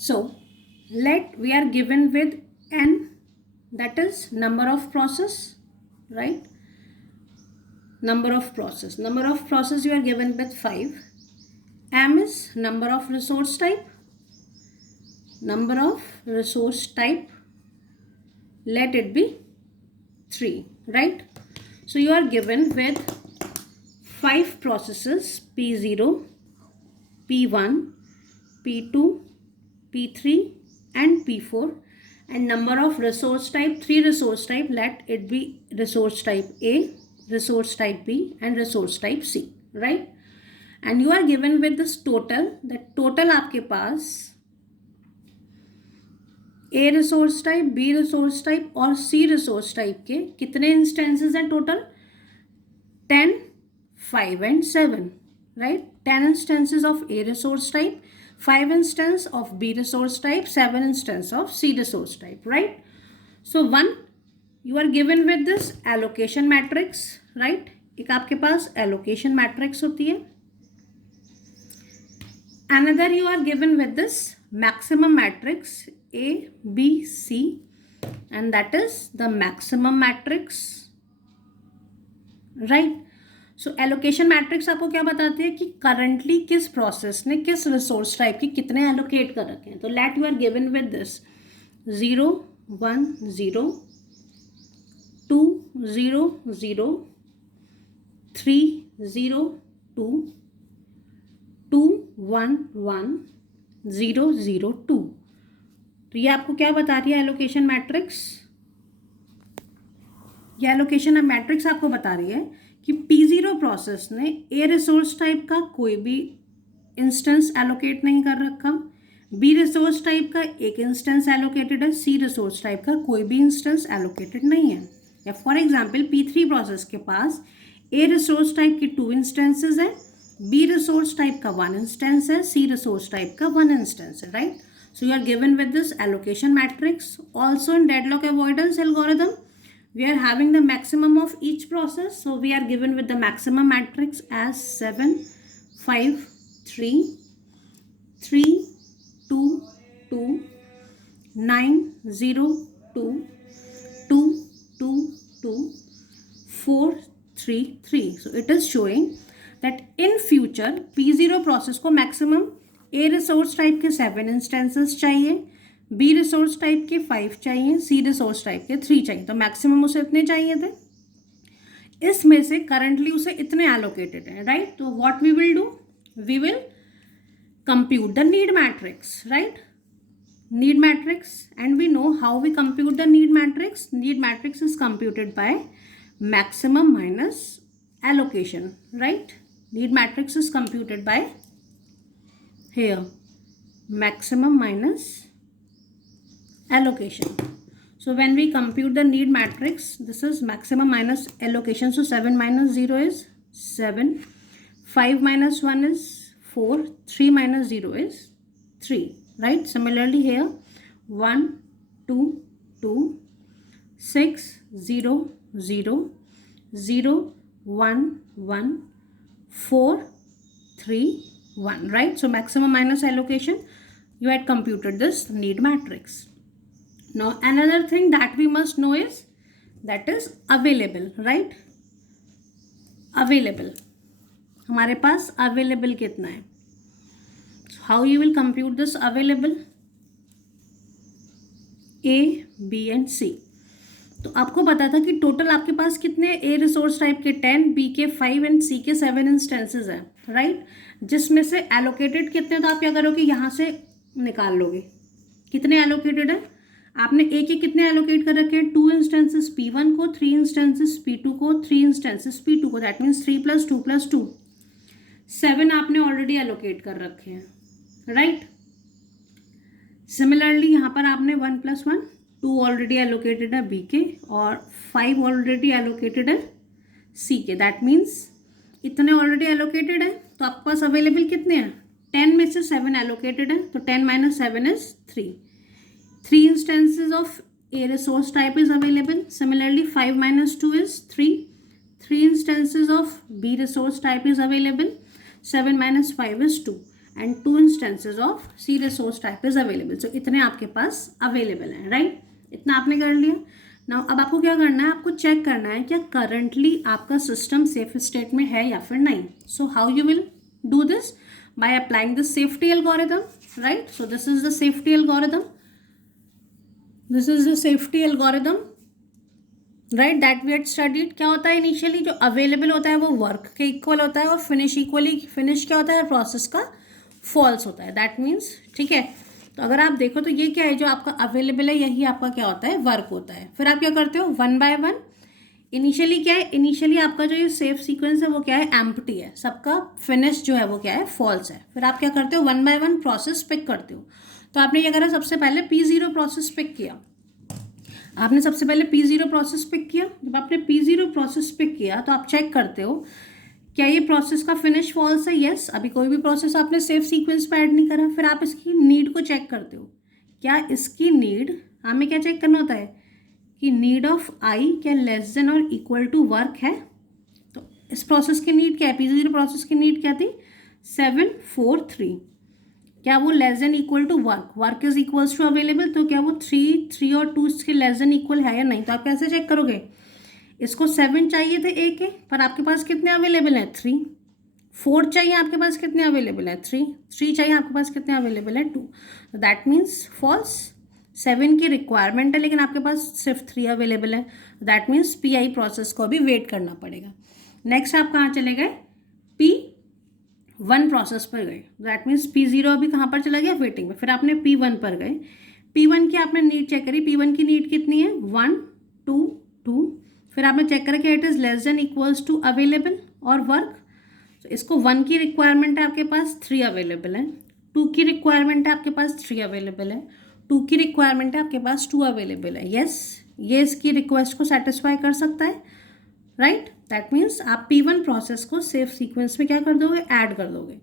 So let we are given with n, that is number of process, right? Number of process you are given with 5. M is number of resource type, let it be 3, right? So you are given with 5 processes, P0, P1, P2, P3 and P4, and number of resource type, 3 resource type, let it be resource type A, resource type B and resource type C, right? And you are given with this total, that total आपके पास A resource type, B resource type और C resource type के कितने instances हैं total? 10, 5 and 7, right? 10 instances of A resource type, 5 instance of B resource type, 7 instance of C resource type, right? So one, you are given with this allocation matrix, right? एक आपके पास allocation matrix होती है. Another, you are given with this maximum matrix A, B, C, and that is the maximum matrix, right? So allocation matrix आपको क्या बताती है कि currently किस process ने किस resource type की कितने allocate कर रखे हैं. तो let you are given with this 0, 1, 0, 2, 0, 0, 3, 0, 2, 2, 1, 1, 0, 0, 2. तो ये आपको क्या बता रही है एलोकेशन मैट्रिक्स? ये एलोकेशन मैट्रिक्स आपको बता रही है कि P0 प्रोसेस ने A रिसोर्स टाइप का कोई भी इंस्टेंस एलोकेट नहीं कर रखा, B रिसोर्स टाइप का एक इंस्टेंस एलोकेटेड है, C रिसोर्स टाइप का कोई भी इंस्टेंस एलोकेटेड नहीं है. या फॉर एग्जांपल P3 प्रोसेस के पास A रिसोर्स टाइप की 2 इंस्टेंसेस है, B रिसोर्स टाइप का 1 इंस्टेंस है, C रिसोर्स टाइप का 1 इंस्टेंस है, right? So you are given with this allocation matrix. Also in deadlock avoidance algorithm, we are having the maximum of each process. So we are given with the maximum matrix as 7, 5, 3, 3, 2, 2, 9, 0, 2, 2, 2, 2, 4, 3, 3. So it is showing that in future P0 process को maximum A resource type के 7 instances चाहिए, B resource type के 5 चाहिए, C resource type के 3 चाहिए. तो maximum उसे इतने चाहिए थे. इसमें से करंटली उसे इतने एलोकेटेड हैं, राइट? तो what we will do, we will compute the need matrix, right? Need matrix, and we know how we compute the need matrix. Need matrix is computed by maximum minus allocation, right? Need matrix is computed by here maximum minus allocation. So when we compute the need matrix, this is maximum minus allocation. So 7 minus 0 is 7, 5 minus 1 is 4, 3 minus 0 is 3, right? Similarly here 1, 2, 2, 6, 0, 0, 0, 1, 1, 4, 3, 1, right? So maximum minus allocation, you had computed this need matrix. Now another thing that we must know is that is available, right? Available, हमारे पास available कितना है? So how you will compute this available? A, B and C. तो आपको पता था कि total आपके पास कितने A रिसोर्स टाइप के 10, B के 5 एंड C के 7 इंस्टेंसेस हैं, राइट? जिसमें से एलोकेटेड कितने, तो आप क्या करोगे, यहाँ से निकाल लोगे कितने एलोकेटेड है. आपने A के कितने एलोकेट कर रखे हैं? 2 इंस्टेंसेस P1 को, 3 इंस्टेंसेस P2 को, 3 इंस्टेंसेस P2 को. दैट मीन्स 3 + 2 + 2, 7 आपने ऑलरेडी एलोकेट कर रखे हैं, राइट? सिमिलरली यहाँ पर आपने 1 + 1, 2 ऑलरेडी एलोकेटेड है B के और 5 ऑलरेडी एलोकेटेड है C के. दैट मीन्स इतने ऑलरेडी एलोकेटेड है. तो आपके पास अवेलेबल कितने हैं? 10 में से 7 एलोकेटेड है, तो 10 - 7 is 3. 3 instances of A resource type is available. Similarly 5 - 2 is 3. 3 instances of B resource type is available. 7 - 5 is 2. And 2 instances of C resource type is available. So इतने आपके पास अवेलेबल हैं, राइट? इतना आपने कर लिया. नाउ अब आपको क्या करना है, आपको चेक करना है क्या करंटली आपका सिस्टम सेफ स्टेट में है या फिर नहीं. So how you will do this? By applying the safety algorithm, right? So this is the safety algorithm. This is the safety algorithm, right, that we had studied. क्या होता है initially जो available होता है वो वर्क के equal होता है और फिनिश क्या होता है प्रोसेस का फॉल्स होता है. दैट मीन्स, ठीक है, तो अगर आप देखो तो ये क्या है जो आपका अवेलेबल है यही आपका क्या होता है वर्क होता है. फिर आप क्या करते हो वन बाय वन. इनिशियली क्या है, इनिशियली आपका जो ये सेफ सीक्वेंस है वो क्या है एम्प्टी है, सबका फिनिश जो है वो क्या है फॉल्स है. फिर आप क्या करते हो one by one process pick करते हो. तो आपने क्या करा, सबसे पहले P0 प्रोसेस पिक किया. आपने सबसे पहले P0 प्रोसेस पिक किया. जब आपने P0 प्रोसेस पिक किया तो आप चेक करते हो क्या ये प्रोसेस का फिनिश फॉल्स है. यस, अभी कोई भी प्रोसेस आपने सेफ सीक्वेंस पे ऐड नहीं करा. फिर आप इसकी नीड को चेक करते हो, क्या इसकी नीड, हमें क्या चेक करना होता है कि नीड ऑफ आई क्या लेस देन और इक्वल टू वर्क है. तो इस प्रोसेस की नीड क्या है, P0 प्रोसेस की नीड क्या थी 743. क्या वो less than equal to work is equals to available. तो क्या वो 3 और 2 इसके लेस देन इक्वल है या नहीं. तो आप कैसे चेक करोगे, इसको 7 चाहिए थे ए के, पर आपके पास कितने अवेलेबल हैं 3. 4 चाहिए आपके पास, कितने अवेलेबल है 3 चाहिए आपके पास, कितने अवेलेबल है 2. That means false. 7 की रिक्वायरमेंट है लेकिन आपके पास सिर्फ 3 अवेलेबल है. दैट मीन्स PI प्रोसेस को भी वेट करना पड़ेगा. नेक्स्ट आप कहाँ चले गए, P1 प्रोसेस पर गए. दैट मीन्स P0 अभी कहाँ पर चला गया, वेटिंग में. फिर आपने P1 पर गए. P1 की आपने नीड चेक करी. P1 की नीड कितनी है 1 2 2. फिर आपने चेक करा कि it is less than equals to available और वर्क. तो इसको 1 की रिक्वायरमेंट है आपके पास, 3 अवेलेबल है. 2 की रिक्वायरमेंट है आपके पास, 3 अवेलेबल है. 2 की रिक्वायरमेंट है आपके पास, 2 अवेलेबल है. यस, ये इसकी रिक्वेस्ट को सेटिस्फाई कर सकता है, राइट? दैट मीन्स आप P1 प्रोसेस को सेफ सीक्वेंस में क्या कर दोगे, ऐड कर दोगे.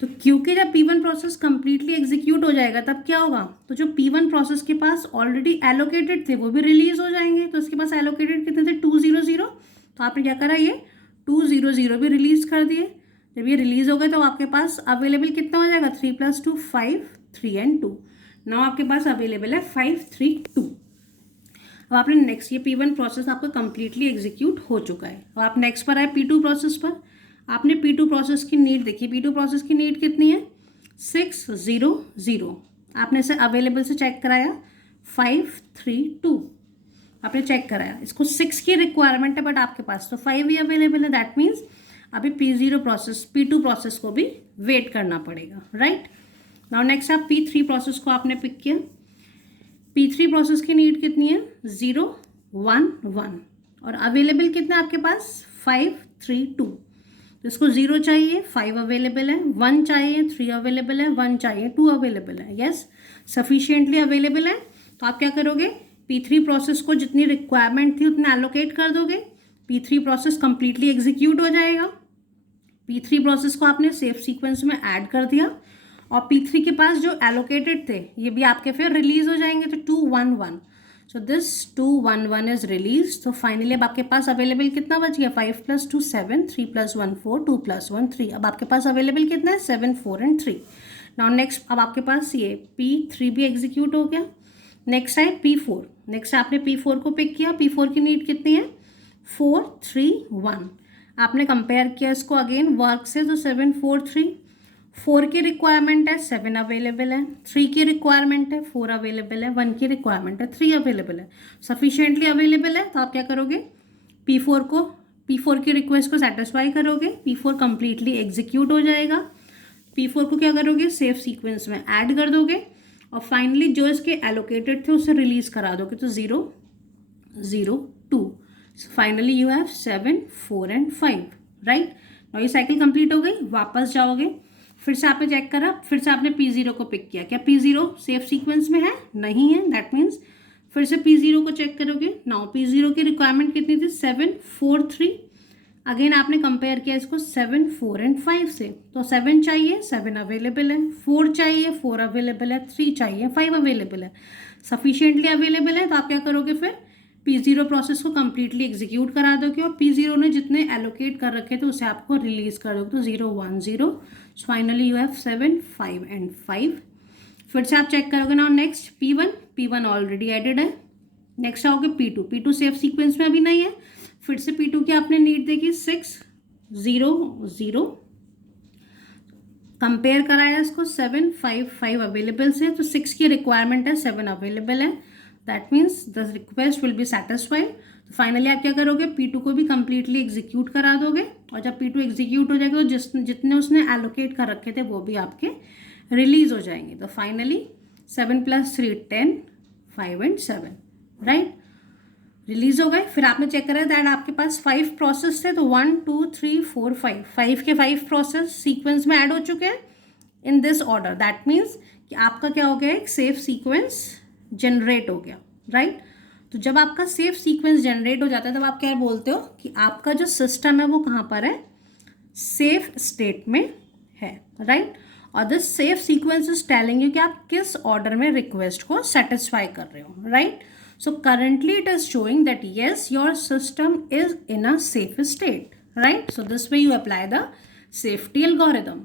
तो क्योंकि जब P1 प्रोसेस कंप्लीटली एग्जीक्यूट हो जाएगा तब क्या होगा, तो जो P1 प्रोसेस के पास ऑलरेडी एलोकेटेड थे वो भी रिलीज हो जाएंगे. तो इसके पास एलोकेटेड कितने थे 200. तो आपने क्या करा, ये 200 भी रिलीज कर दिए. जब ये रिलीज हो गए तो आपके पास अवेलेबल कितना हो जाएगा 3 + 2 5 3 and 2. नाउ आपके पास अवेलेबल है 5 3 2. अब आपने नेक्स्ट, ये P1 प्रोसेस आपका कंप्लीटली एग्जीक्यूट हो चुका है. अब आप नेक्स्ट पर आए P2 प्रोसेस पर. आपने P2 प्रोसेस की नीड देखी. P2 प्रोसेस की नीड कितनी है 600. आपने इसे अवेलेबल से चेक कराया 532. आपने चेक कराया, इसको 6 की रिक्वायरमेंट है बट आपके पास तो 5 ही अवेलेबल है. दैट मीन्स अभी P0 प्रोसेस P2 प्रोसेस को भी वेट करना पड़ेगा, राइट? नाउ नेक्स्ट आप P3 प्रोसेस को आपने पिक किया. P3 प्रोसेस की नीड कितनी है 0 1 1 और अवेलेबल कितना आपके पास 5 3 2. तो इसको 0 चाहिए, 5 अवेलेबल है. 1 चाहिए, 3 अवेलेबल है. 1 चाहिए, 2 अवेलेबल है. यस, सफिशिएंटली अवेलेबल है. तो आप क्या करोगे, P3 प्रोसेस को जितनी रिक्वायरमेंट थी उतना एलोकेट कर दोगे. P3 प्रोसेस कंप्लीटली एग्जीक्यूट हो जाएगा. P3 प्रोसेस को आपने सेफ सीक्वेंस में ऐड कर दिया और P3 के पास जो एलोकेटेड थे ये भी आपके फिर रिलीज हो जाएंगे. तो 2 1 1. So this 2 1 1 is release. तो फाइनली अब आपके पास अवेलेबल कितना बच गया 5 + 2 7 3 + 1 4 2 + 1 3. अब आपके पास अवेलेबल कितना है 7 4 and 3. नाउ नेक्स्ट, अब आपके पास ये P3 भी एग्जीक्यूट हो गया. नेक्स्ट है P4. नेक्स्ट आपने P4 को पिक किया. P4 की नीड कितनी है 4 3 1. आपने कंपेयर किया इसको अगेन वर्क से. तो 7 4 3. 4 की रिक्वायरमेंट है 7 अवेलेबल है. 3 की रिक्वायरमेंट है 4 अवेलेबल है. 1 की रिक्वायरमेंट है 3 अवेलेबल है. सफिशिएंटली अवेलेबल है. तो आप क्या करोगे, P4 की रिक्वेस्ट को सेटिस्फाई करोगे. P4 कंप्लीटली एग्जीक्यूट हो जाएगा. P4 को क्या करोगे, सेफ सीक्वेंस में ऐड कर दोगे और फाइनली जो इसके एलोकेटेड थे उसे रिलीज करा दोगे. तो 0 0 2. Finally you have 7 4 and 5, right? और ये साइकिल कंप्लीट हो गई. वापस जाओगे, फिर से आपने चेक करा, फिर से आपने P0 को पिक किया. क्या P0 सेफ सीक्वेंस में है, नहीं है. दैट मीन्स फिर से P0 को चेक करोगे. नाउ P0 की रिक्वायरमेंट कितनी थी 7 4 3. अगेन आपने कंपेयर किया इसको 7 4 and 5 से. तो 7 चाहिए, 7 अवेलेबल है. 4 चाहिए, 4 अवेलेबल है. 3 चाहिए, 5 अवेलेबल है. सफिशिएंटली अवेलेबल है. तो आप क्या करोगे, फिर P0 प्रोसेस को कंप्लीटली एग्जीक्यूट करा दोगे और P0 ने जितने एलोकेट कर रखे थे उसे आपको रिलीज कर दोगे. तो 0 1 0 so finally you have 7, 5 and 5. फिर से आप चेक करोगे ना. नेक्स्ट P1 ऑलरेडी एडेड है. नेक्स्ट आओगे P2 सेफ सीक्वेंस में अभी नहीं है. फिर से P2 की आपने नीड देखी 6, 0, 0. कंपेयर कराया इसको 7, 5, 5 अवेलेबल से, तो 6 की रिक्वायरमेंट है, 7 अवेलेबल है. That means the request will be satisfied. तो फाइनली आप क्या करोगे, P2 को भी कंप्लीटली एग्जीक्यूट करा दोगे. और जब P2 एग्जीक्यूट हो जाएगा तो जितने उसने एलोकेट कर रखे थे वो भी आपके रिलीज हो जाएंगे. तो फाइनली 7 + 3 10, 5 and 7 राइट रिलीज हो गए. फिर आपने चेक करा दैट आपके पास 5 प्रोसेस थे. तो 1, 2, 3, 4, 5 के 5 प्रोसेस सीक्वेंस में ऐड हो चुके हैं in this order. That means कि आपका क्या हो गया, एक सेफ सीक्वेंस जनरेट हो गया राइट. तो जब आपका सेफ सीक्वेंस जनरेट हो जाता है तब आप क्या बोलते हो कि आपका जो सिस्टम है वो कहाँ पर है, सेफ स्टेट में है राइट. और this safe sequence is telling you कि आप किस ऑर्डर में रिक्वेस्ट को सेटिस्फाई कर रहे हो right. So currently it is showing that yes, your system is in a safe state, right? So this way you apply the safety algorithm.